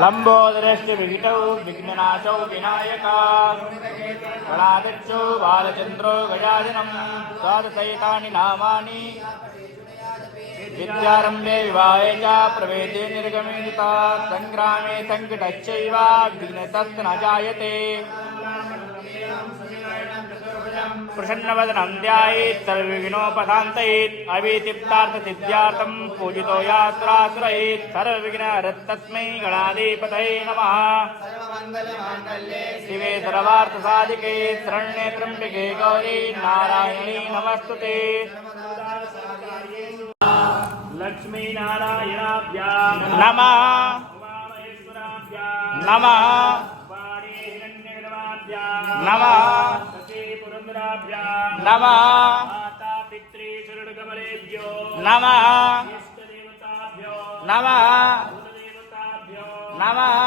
लंबोदरश्च विहितौ विघ्ननाशौ विनायका गणाध्यक्षो बालचन्द्रो गजाननं द्वादशैतानि नामानि विद्यारम्भे विवाहे च प्रवेदे निर्गमे तथा सङ्ग्रामे सङ्कटश्चैव विघ्नस्तत्र न जायते प्रसन्नवदनं ध्यायेत् सर्वविघ्नोपशान्तयेत् अवितिप्तार्थसिद्ध्यार्थं पूजितो यात्राश्रयेत् सर्वविघ्नहरस्तस्मै गणाधिपतये नमः। शिवे सर्वार्थसाधिके शरण्ये त्र्यम्बके गौरी नारायणी नमस्तुते। लक्ष्मी नारायणाभ्यां नमः नमः नमः नमः माता पितृ शरणकमलेभ्यो नमः नमः नमः।